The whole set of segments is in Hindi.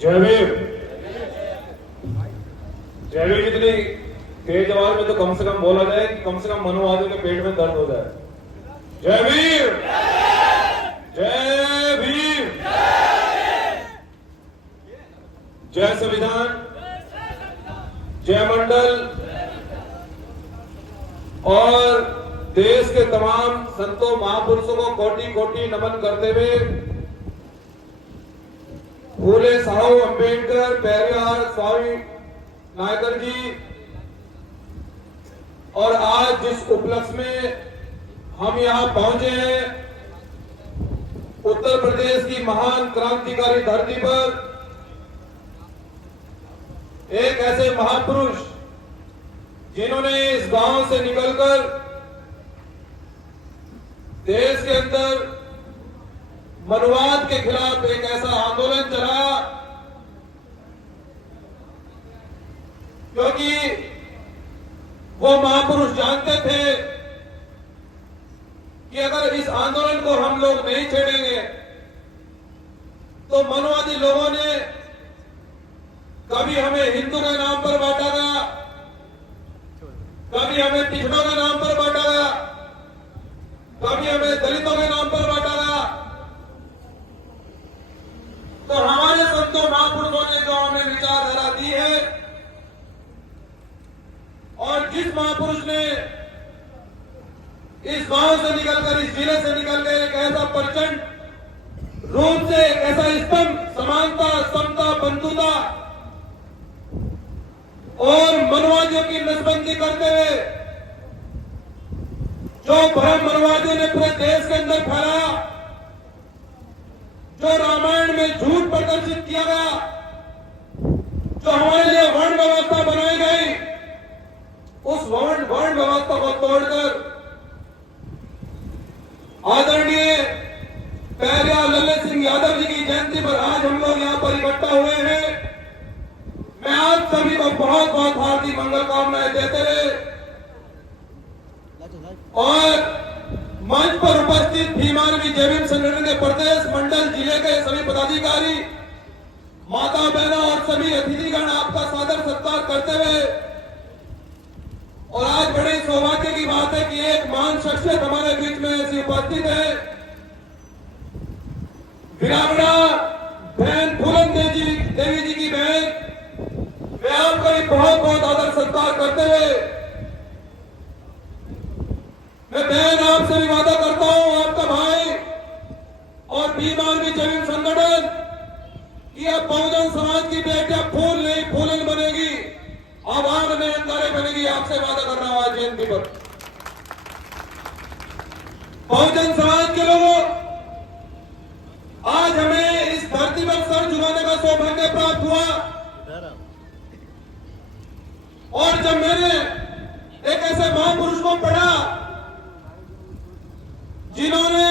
जय भीम। जय भीम इतनी तेज आवाज में तो कम से कम बोला जाए कि कम से कम मनुवादियों के पेट में दर्द हो जाए। जय भीम, जय भीम, जय संविधान, जय मंडल और देश के तमाम संतों महापुरुषों को कोटि कोटि नमन करते हुए फूले साहू अंबेडकर, पेरियार, स्वामी नायकर जी और आज जिस उपलक्ष्य में हम यहां पहुंचे हैं, उत्तर प्रदेश की महान क्रांतिकारी धरती पर एक ऐसे महापुरुष जिन्होंने इस गांव से निकलकर देश के अंदर मनुवाद के खिलाफ एक ऐसा आंदोलन चलाया, क्योंकि वो महापुरुष जानते थे कि अगर इस आंदोलन को हम लोग नहीं छेड़ेंगे तो मनुवादी लोगों ने कभी हमें हिंदू के नाम पर बांटा गया, कभी हमें पिछड़ों के नाम पर बांटा गया, कभी हमें दलितों के नाम पर बांटा गया। तो हमारे संतों महापुरुषों ने जो हमें विचारधारा दी है और जिस महापुरुष ने इस गांव से निकलकर, इस जिले से निकलकर एक ऐसा प्रचंड रूप से एक ऐसा स्तंभ समानता, समता, बंधुता और मनुवादियों की नसबंदी करते हुए जो भ्रम मनुवादियों ने पूरे देश के अंदर फैलाया, जो रामायण में झूठ प्रदर्शित किया गया, जो हमारे लिए वर्ण व्यवस्था बनाई गई, उस वर्ण व्यवस्था को तोड़कर आदरणीय पेरियार लल्ले सिंह यादव जी की जयंती पर आज हम लोग यहाँ पर इकट्ठा हुए हैं। मैं आप सभी को बहुत बहुत हार्दिक मंगल कामनाएं देते हुए और मंच पर उपस्थित भीमानवी जय भीम संगठन के प्रदेश, मंडल, जिले के सभी पदाधिकारी, माता बहनों और सभी अतिथिगण आपका सादर सत्कार करते हुए, और आज बड़े सौभाग्य की बात है कि एक महान शख्सियत हमारे बीच में ऐसी उपस्थित है, वीरांगना बहन फूलन देवी जी की बहन। मैं आपका भी बहुत बहुत आदर सत्कार करते हुए मैं बहन आपसे भी वादा करता हूं, आपका भाई और भीमानवी जय भीम संगठन कि अब बहुजन समाज की बेटियां फूल नहीं फूलन बनेगी, आवाज में अंगारे बनेगी। आपसे वादा कर रहा हूं आज जयंती पर। बहुजन समाज के लोगों, आज हमें इस धरती पर सर झुकाने का सौभाग्य प्राप्त हुआ और जब मैंने एक ऐसे महापुरुष को पढ़ा जिन्होंने,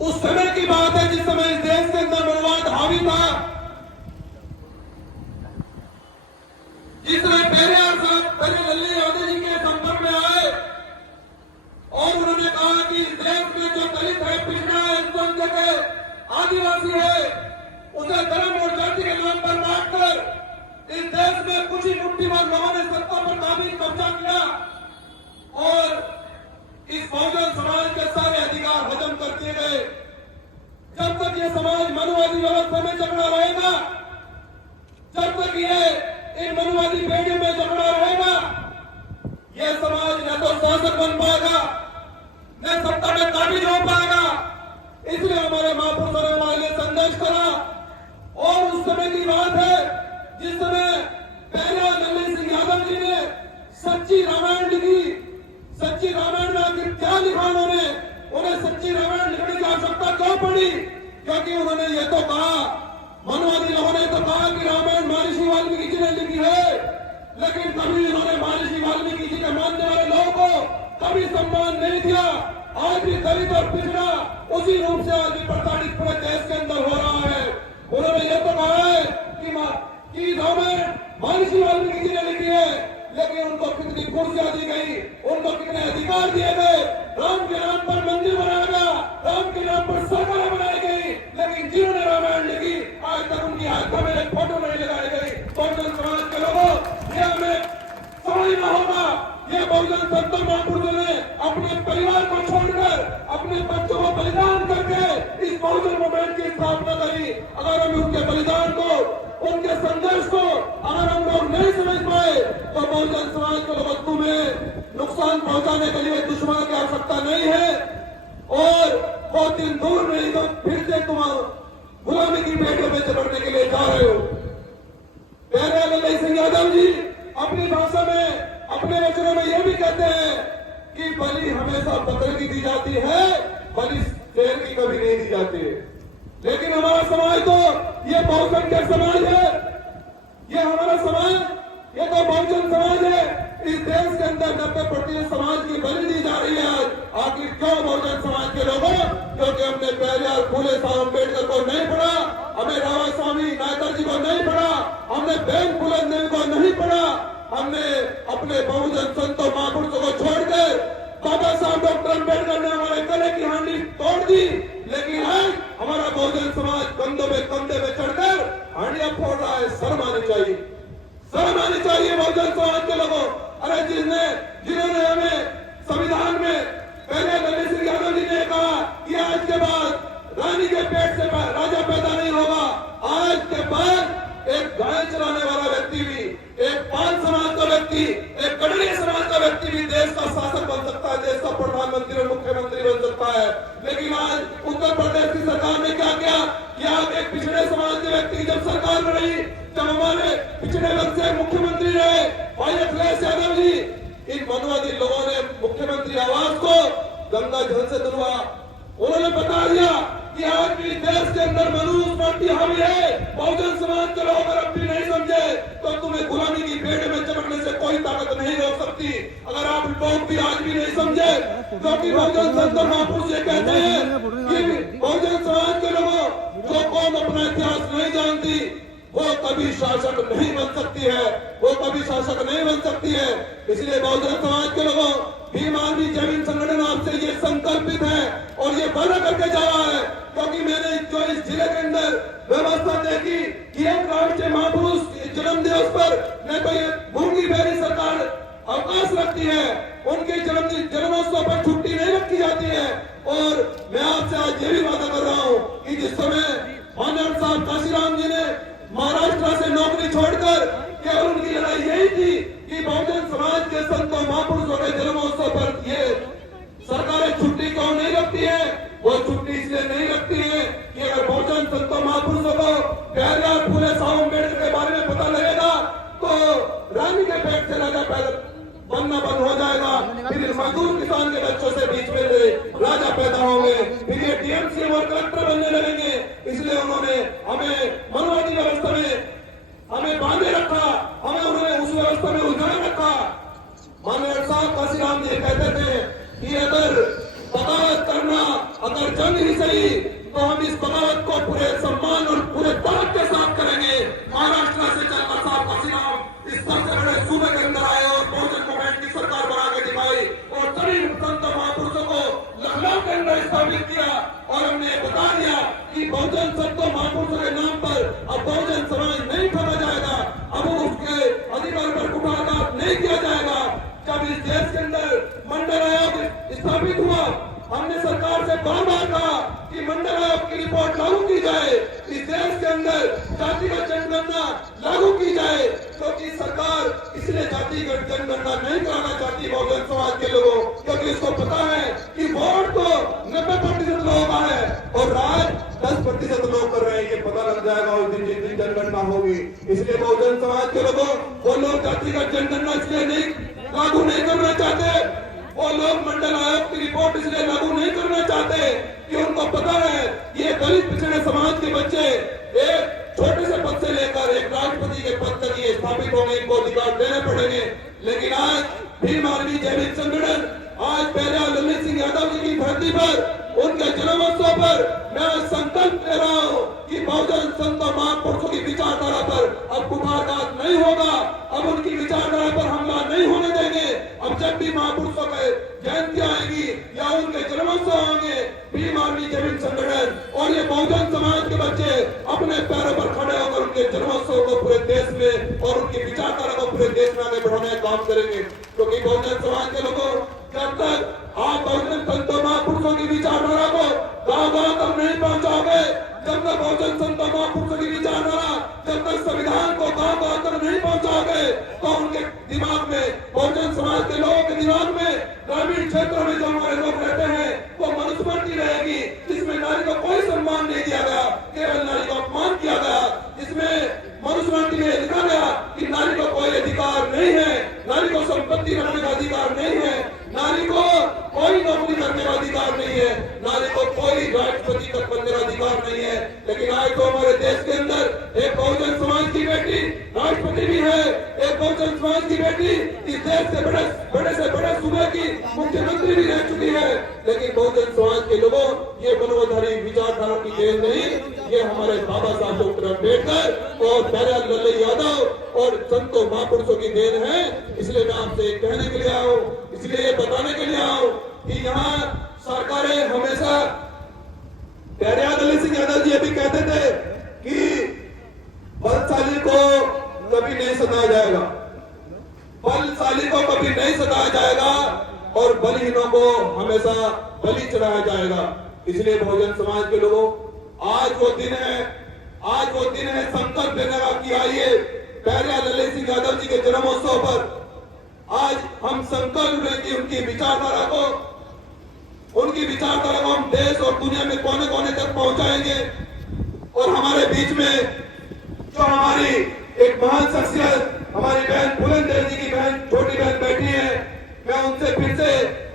उस समय की बात है जिस समय इस देश के अंदर मनुवाद हावी था, जिस समय पेरियार साहब पेरियार लल्ले यादव जी के संपर्क में आए और उन्होंने कहा कि इस देश में जो दलित है, पिछड़ा है, अल्पसंख्यक है, आदिवासी है, उसे धर्म और जाति के नाम पर बांटकर इस देश में कुछ ही मुट्ठीभर लोगों ने सत्ता पर काबिज कब्जा किया और इस बहुजन समाज के सारे अधिकार हजम कर दिए गए। जब तक ये समाज मनुवादी व्यवस्था में जकड़ा रहेगा, जब तक ये इन मनुवादी बेड़ियों में जकड़ा रहेगा, ये समाज न तो शासक बन पाएगा, न सत्ता में काबिज हो पाएगा। इसलिए हमारे महापुरुषों ने हमारे लिए संदेश करा और उस समय की बात है जिस समय पेरियार लल्ले सिंह यादव जी ने सच्ची रामायण लिखी। सच्ची रामायण में आखिर क्या लिखा उन्होंने, उन्हें सच्ची रामायण लिखने की आवश्यकता क्यों पड़ी? क्योंकि उन्होंने ये तो कहा, मनुवादी लोगों ने तो कहा कि रामायण महर्षि वाल्मीकि जी ने लिखी है, लेकिन कभी उन्होंने महर्षि वाल्मीकि जी के मानने वाले लोगों को कभी सम्मान नहीं दिया। आज भी दलित और पिछड़ा उसी रूप से आज भी प्रताड़ित पूरे देश के अंदर हो रहा है। उन्होंने ये तो कहा है कि रामायण महर्षि वाल्मीकि जी ने लिखी है, लेकिन उनको कितनी कुर्सियां दी गई, उनको कितने अधिकार दिए गए। राम के नाम पर मंदिर बनाया गया, राम के नाम पर सरकारें बनाई गई, लेकिन जिन्होंने रामायण लिखी आज तक उनकी लाखों में एक फोटो नहीं लगाई गई। बहुजन समाज के लोगों, ये हमें समझना होगा। ये बहुजन संत महापुरुषों ने अपने परिवार को छोड़कर, अपने बच्चों को बलिदान करके इस बहुजन मूवमेंट की स्थापना करी। अगर हम उनके बलिदान को, उनके संघर्ष को अगर हम लोग नहीं समझ पाए तो बहुजन समाज के लोगों में नुकसान पहुंचाने के लिए दुश्मन की आवश्यकता नहीं है और बहुत दिन दूर नहीं तो फिर से तुम गुलामी की पेटों में चढ़ने के लिए जा रहे हो। प्यारे लल्लई सिंह यादव जी अपनी भाषा में, अपने वचनों में यह भी कहते हैं कि बलि हमेशा बकरे की दी जाती है, बलि शेर की कभी नहीं दी जाती है। लेकिन हमारा समाज तो ये बहुजन का समाज है, ये हमारा समाज, ये तो बहुजन समाज है। इस देश के अंदर 90% समाज की बलि दी जा रही है। आखिर क्यों बहुजन समाज के लोगों? क्योंकि हमने पेरियार, फूले साहब अम्बेडकर को नहीं पढ़ा, हमें रामास्वामी नायकर जी को नहीं पढ़ा, हमने बेन फुलन को नहीं पढ़ा, हमने अपने बहुजन संतों महापुरुषों को छोड़कर बाबा साहब डॉक्टर अम्बेडकर ने हमारे गले की हांडी तोड़ दी। लेकिन आज हमारा बहुजन समाज कंधों में कंधे में चढ़कर हांडियां फोड़ रहा है। शर्म आनी चाहिए, शर्म आनी चाहिए बहुजन समाज के लोगों। अरे जिन्होंने हमें संविधान में पहले लल्लई सिंह यादव जी ने कहा कि आज के बाद रानी के पेट से राजा पैदा नहीं होगा, आज के बाद एक गाय चलाने वाला व्यक्ति भी, एक पाल समाज का व्यक्ति, एक कड़िया समाज का व्यक्ति भी देश का शासक बन सकता है, देश का प्रधानमंत्री और मुख्यमंत्री बन सकता है। लेकिन आज उत्तर प्रदेश की सरकार ने क्या किया कि आप एक पिछड़े समाज के व्यक्ति की जब सरकार में रही, जब हमारे पिछड़े वर्ग से मुख्यमंत्री रहे भाई अखिलेश यादव जी, इन मनवादी लोगों ने मुख्यमंत्री आवास को गंगा जल से धुलवा। उन्होंने बता दिया कि आज भी देश के अंदर मनुष्य पार्टी हावी है। बहुजन समाज के लोग अगर अब भी नहीं समझे तो तुम्हें गुलामी की पेड़ में चमकने से कोई ताकत नहीं रोक सकती। अगर आप लोग भी आज भी नहीं समझे, क्योंकि बहुजन संत महापुरुष ये कहते हैं कि बहुजन समाज के लोगों, जो कौम अपना इतिहास नहीं जानती वो कभी शासक नहीं बन सकती है, वो कभी शासक नहीं बन सकती है। इसलिए बहुजन समाज के लोगों, भीम आर्मी जमीन संगठन आपसे ये संकल्पित है और ये वादा करके जा रहा है, क्योंकि मैंने जो इस जिले के अंदर व्यवस्था देखी कि एक राष्ट्रीय महापुरुष जन्म दिवस पर न तो ये मूंगी बेरी सरकार अवकाश रखती है, उनके जन्मोत्सव पर छुट्टी नहीं रखी जाती है। और मैं आपसे आज ये भी वादा कर रहा हूँ कि जिस समय माननीय साहब काशीराम जी ने महाराष्ट्र से नौकरी छोड़कर केवल उनकी लड़ाई यही थी कि बहुजन समाज के संतों महापुरुषों के जन्मोत्सव पर ये सरकारें छुट्टी क्यों नहीं रखती है? वो छुट्टी इसलिए नहीं रखती है कि अगर बहुजन संतों महापुरुषों को पेरियार, फूले साहब अम्बेडकर के बारे में पता लगेगा तो रानी के पेट से राजा पैदा बनना बंद हो जाएगा, फिर मजदूर किसान के बच्चों से बीच में राजा पैदा होंगे, फिर ये डीएमसी और कलेक्टर बनने लगेंगे। इसलिए उन्होंने हमें मनवादी व्यवस्था में हमें बांधे रखा, हमें उन्होंने उस व्यवस्था में उलझाए रखा। माननीय साहब काशीराम जी कहते थे कि अगर बगावत करना, अगर जंग ही सही, तो हम इस बगावत को पूरे सम्मान और पूरे ताकत के साथ करेंगे। महाराष्ट्र से चलकर साहब काशीराम इस सबसे बड़े सूबे के अंदर आए और बहुजन मूवमेंट की सरकार बना के दिखाई और सभी संत महापुरुषों को लखनऊ के अंदर स्थापित किया और हमने बता दिया कि बहुजन संतों महापुरुषों के नाम पर अब बहुजन समाज नहीं ठहरा जाएगा, अब उसके अधिकार पर कुठाराघात नहीं किया जाएगा। जब इस देश के अंदर मंडल आयोग स्थापित हुआ, हमने सरकार से बार बार कहा कि मंडल आयोग की रिपोर्ट लागू की जाए, इस देश के अंदर जातिगत जनगणना लागू की जाए, क्योंकि सरकार इसलिए जातिगत जनगणना नहीं कराना चाहती बहुजन समाज के लोगों, क्योंकि उसको पता है कि वोट तो 90% लोगों का है और राज 10% लोग कर रहे हैं। ये पता लग जाएगा उस दिन जिस दिन जनगणना होगी। इसलिए बहुजन समाज के लोगों, वो लोग जातिगत जनगणना इसलिए नहीं लागू नहीं करना चाहते, वो लोग मंडल आयोग की रिपोर्ट इसलिए लागू नहीं करना चाहते कि उनको पता है ये दलित पिछड़े समाज के बच्चे एक छोटे से पद से लेकर एक राष्ट्रपति के पद तक ये स्थापित होंगे, इनको अधिकार देने पड़ेंगे। लेकिन आज भीम आर्मी जैविक संगठन, आज पेरियार लल्लई सिंह यादव जी की धरती पर उनके जन्मोत्सव पर मैं संकल्प ले रहा हूँ कि बहुजन संत महापुरुषों की विचारधारा पर अब कुठाराघात नहीं होगा, अब उनकी विचारधारा पर हमला नहीं होने देंगे। अब जब भी महापुरुषों के जयंती आएगी या उनके जन्मोत्सव होंगे, भीम आर्मी जमीन संगठन और ये बहुजन समाज के बच्चे अपने पैरों पर खड़े होकर उनके जन्मोत्सव को पूरे देश में और उनकी विचारधारा को पूरे देश में आगे बढ़ाने का काम करेंगे। क्योंकि बहुजन समाज के लोगों, जब तक आप बहुजन संतों महापुरुषों की विचारधारा को गांव-गांव तक नहीं पहुंचाओगे, जब तक बहुजन संतों महापुरुषों की विचारधारा, जब तक संविधान को गांव-गांव तक नहीं पहुंचाओगे, तो उनके दिमाग में, बहुजन समाज के लोगों के दिमाग में, ग्रामीण क्षेत्रों में जो हमारे लोग रहते हैं, वो मनुस्मृति रहेगी जिसमें नारी को कोई सम्मान नहीं दिया गया, केवल नारी को अपमान किया गया, जिसमें मनुस्मृति में लिखा गया कि नारी को कोई अधिकार नहीं है, नारी को संपत्ति बनाने का अधिकार नहीं है, नारी को कोई नौकरी करने का अधिकार नहीं है, नारी को कोई राष्ट्रपति तक बनने का अधिकार नहीं है। लेकिन आज तो हमारे देश के अंदर एक बहुजन समाज की बेटी राष्ट्रपति भी है, एक बहुजन समाज की बेटी इस देश से बड़े से बड़े सूबे की मुख्यमंत्री भी रह चुकी है। लेकिन बहुजन समाज के लोगों, ये बनोधारी विचारधारा की देन नहीं, ये हमारे बाबा साहब डॉक्टर अम्बेडकर और प्यारेलाल लल्लू यादव और संतों महापुरुषों की देन है। इसलिए मैं आपसे कहने के लिए आया हूँ, इसलिए ये बताने के लिए आया हूँ कि यहाँ सरकारें हमेशा, प्यारेलाल लल्लू यादव जी अभी कहते थे कि बलशाली को कभी नहीं सताया जाएगा, बलशाली को कभी नहीं सताया जाएगा और बलहीनों को हमेशा बलि चढ़ाया जाएगा। इसलिए बहुजन समाज के लोगों, आज वो दिन है संकल्प लेने का कि आइए प्यारेलाल लल्लू यादव जी के जन्मोत्सव पर आज हम संकल्प लें कि उनकी विचारधारा को हम देश और दुनिया में कोने कोने तक पहुंचाएंगे। और हमारे बीच में जो हमारी एक महान शख्सियत, हमारी बहन फूलन जी की बहन, छोटी बहन बैठी है, मैं उनसे फिर से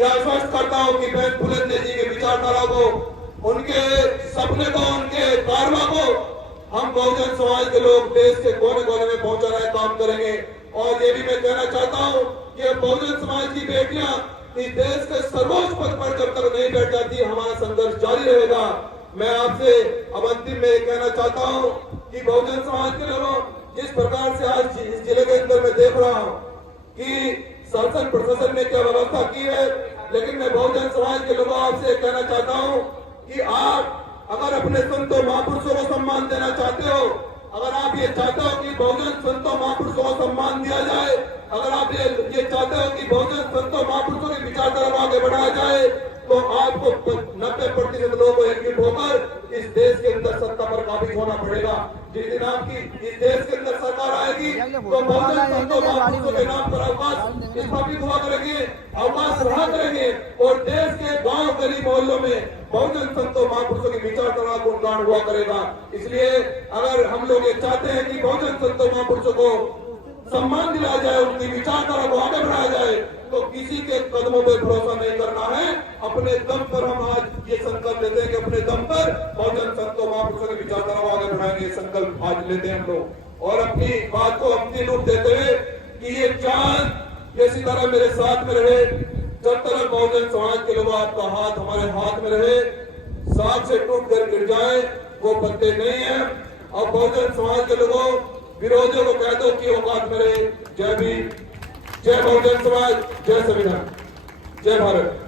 यह आश्वस्त करता हूं कि बहन फूलन जी के विचारधारा को, उनके सपने को, उनके कारवा को हम बहुजन समाज के लोग देश के कोने कोने में पहुंचाने का काम करेंगे। और ये भी मैं कहना चाहता हूं कि बहुजन समाज की बेटियां इस देश के सर्वोच्च पद पर जब तक नहीं बैठ जाती, हमारा संघर्ष जारी रहेगा। मैं आपसे अब अंतिम में कहना चाहता हूं कि बहुजन समाज के लोगों, जिस प्रकार से आज इस जिले के अंदर मैं देख रहा हूं कि शासन प्रशासन ने क्या व्यवस्था की है, लेकिन मैं बहुजन समाज के लोगों आपसे कहना चाहता हूं कि आप अगर अपने संतों महापुरुषों को सम्मान देना चाहते हो, अगर आप ये चाहते हो कि बहुजन संतों महापुरुषों को सम्मान दिया जाए, अगर आप ये चाहते हो कि बहुजन संतों महापुरुषों की विचारधारा को आगे बढ़ाया जाए, तो आपको 90% लोगों को एकजुट होकर इस देश के अंदर सत्ता पर काबिज होना पड़ेगा। जिस दिन आपकी इस देश के अंदर सरकार आएगी, तो बहुजन संतों महापुरुषों के नाम पर अवकाश स्थापित हुआ करेंगे, अवकाश रहा करेंगे और देश के गांव गली मोहल्लों में बहुजन संतों महापुरुषों की विचारधारा को उन्नयन हुआ करेगा। इसलिए अगर हम लोग ये चाहते हैं कि बहुजन संतों महापुरुषों को सम्मान दिलाया जाए, उनकी विचारधारा को आगे बढ़ाया जाए, तो किसी के कदमों पर भरोसा नहीं करना है। अपने दम पर हम आज ये संकल्प लेते हैं कि अपने दम पर बहुजन संतों महापुरुषों की विचारधारा को आगे बढ़ाएंगे, संकल्प आज लेते हैं हम लोग। और अपनी बात को अंतिम रूप देते हुए कि ये चांद जैसी तरह मेरे साथ में रहे, जब तक बहुजन समाज के लोग आपका हाथ हमारे हाथ में रहे, साथ से टूट कर गिर जाए वो पत्ते नहीं है। और बहुजन समाज के लोगों, विरोधियों को कह दो कि औकात में रहे। जय भीम, जय बहुजन समाज, जय संविधान, जय भारत।